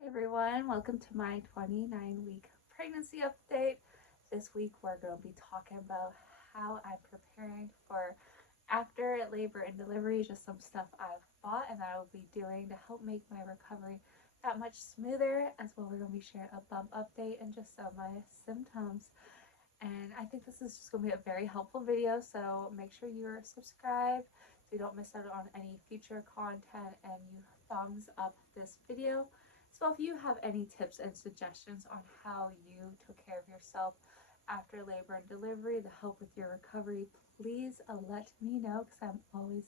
Hey everyone, welcome to my 29-week pregnancy update. This week we're going to be talking about how I'm preparing for after labor and delivery, just some stuff I've bought and that I will be doing to help make my recovery that much smoother. As well, we're going to be sharing a bump update and just some of my symptoms. And I think this is just going to be a very helpful video, so make sure you're subscribed so you don't miss out on any future content, and you thumbs up this video. So if you have any tips and suggestions on how you took care of yourself after labor and delivery to help with your recovery, please let me know, because I'm always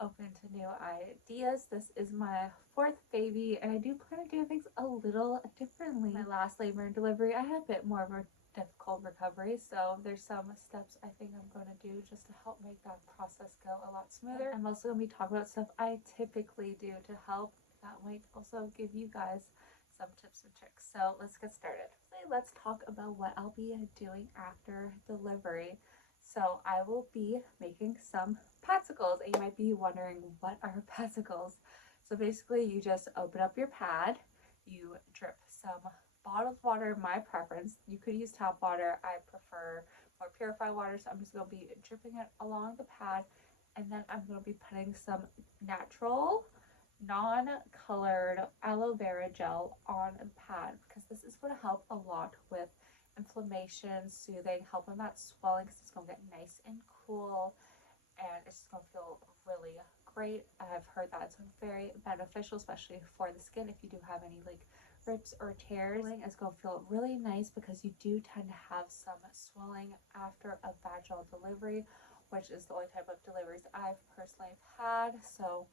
open to new ideas. This is my fourth baby and I do plan on doing things a little differently. My last labor and delivery, I had a bit more of a difficult recovery, so there's some steps I think I'm going to do just to help make that process go a lot smoother. I'm also going to be talking about stuff I typically do to help that might also give you guys some tips and tricks. So let's get started. Let's talk about what I'll be doing after delivery. So I will be making some Padsicles, and you might be wondering, what are Padsicles? So basically you just open up your pad, you drip some bottled water, my preference. You could use tap water. I prefer more purified water, so I'm just going to be dripping it along the pad, and then I'm going to be putting some natural non-colored aloe vera gel on the pad, because this is going to help a lot with inflammation, soothing, helping that swelling, because it's going to get nice and cool and it's just going to feel really great. I've heard that it's very beneficial, especially for the skin. If you do have any like rips or tears, it's going to feel really nice, because you do tend to have some swelling after a vaginal delivery, which is the only type of deliveries I've personally had. So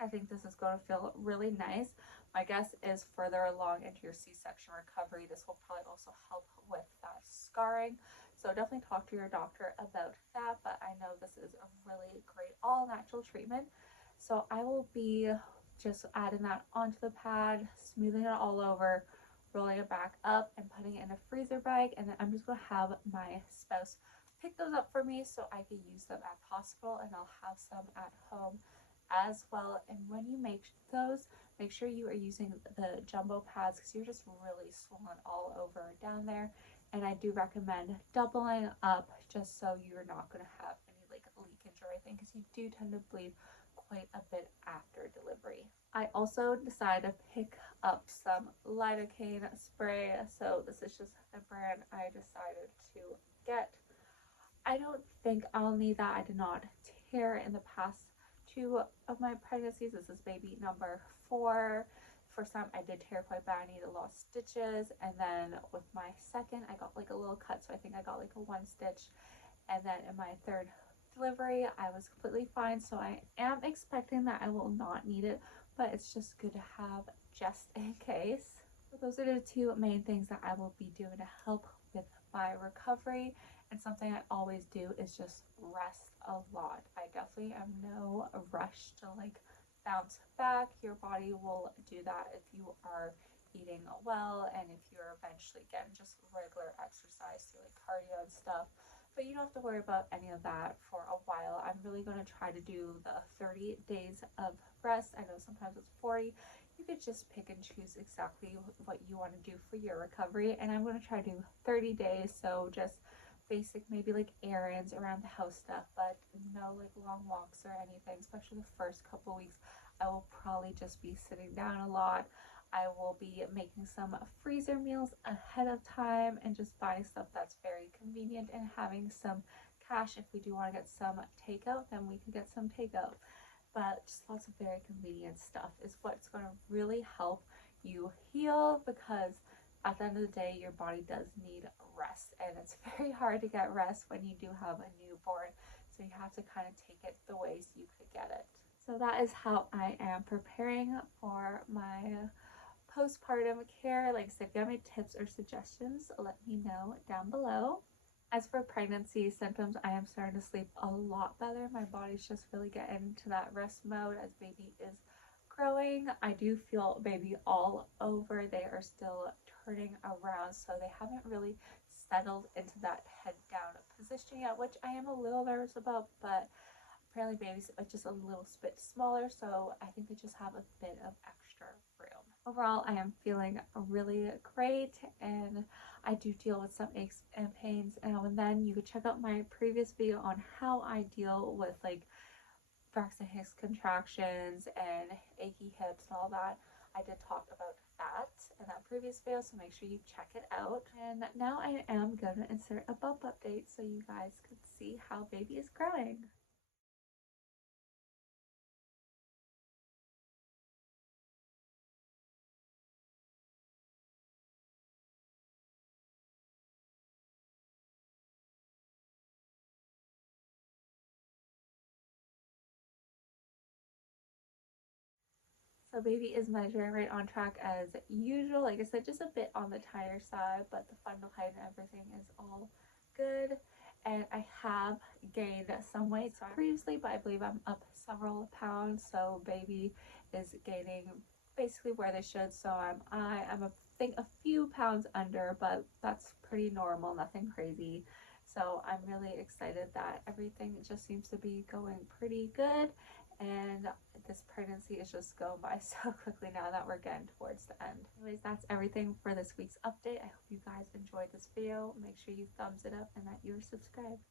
I think this is going to feel really nice. My guess is further along into your C-section recovery, this will probably also help with that scarring. So definitely talk to your doctor about that, but I know this is a really great all natural treatment. So I will be just adding that onto the pad, smoothing it all over, rolling it back up and putting it in a freezer bag, and then I'm just going to have my spouse pick those up for me so I can use them at the hospital, and I'll have some at home as well. And when you make those, make sure you are using the jumbo pads, because you're just really swollen all over down there. And I do recommend doubling up, just so you're not going to have any like leakage or anything, because you do tend to bleed quite a bit after delivery. I also decided to pick up some lidocaine spray. So this is just the brand I decided to get. I don't think I'll need that. I did not tear in the past two of my pregnancies. This is baby number 4. First time I did tear quite bad. I needed a lot of stitches, and then with my second I got like a little cut, so I think I got like a 1 stitch, and then in my third delivery I was completely fine. So I am expecting that I will not need it, but it's just good to have just in case. So those are the two main things that I will be doing to help with my recovery. And something I always do is just rest a lot. I definitely am no rush to like bounce back. Your body will do that if you are eating well, and if you're eventually getting just regular exercise through like cardio and stuff. But you don't have to worry about any of that for a while. I'm really going to try to do the 30 days of rest. I know sometimes it's 40. You could just pick and choose exactly what you want to do for your recovery. And I'm going to try to do 30 days. So just basic, maybe like errands around the house stuff, but no like long walks or anything. Especially the first couple weeks, I will probably just be sitting down a lot. I will be making some freezer meals ahead of time and just buying stuff that's very convenient, and having some cash if we do want to get some takeout, then we can get some takeout. But just lots of very convenient stuff is what's going to really help you heal, because at the end of the day your body does need rest, and it's very hard to get rest when you do have a newborn, so you have to kind of take it the ways you could get it. So that is how I am preparing for my postpartum care. Like I said, if you have any tips or suggestions, let me know down below. As for pregnancy symptoms, I am starting to sleep a lot better. My body's just really getting into that rest mode as baby is growing. I do feel baby all over. They are still turning around, so they haven't really settled into that head down position yet, which I am a little nervous about, but apparently babies are just a little bit smaller, so I think they just have a bit of extra room. Overall, I am feeling really great, and I do deal with some aches and pains now and then. You could check out my previous video on how I deal with like Braxton Hicks contractions and achy hips and all that. I did talk about that in that previous video, so make sure you check it out. And now I am going to insert a bump update so you guys could see how baby is growing. So baby is measuring right on track as usual. Like I said, just a bit on the tire side, but the fundal height and everything is all good. And I have gained some weight previously, but I believe I'm up several pounds. So baby is gaining basically where they should. So I am a think a few pounds under, but that's pretty normal, nothing crazy. So I'm really excited that everything just seems to be going pretty good, and this pregnancy is just going by so quickly now that we're getting towards the end. Anyways, that's everything for this week's update. I hope you guys enjoyed this video. Make sure you thumbs it up and that you're subscribed.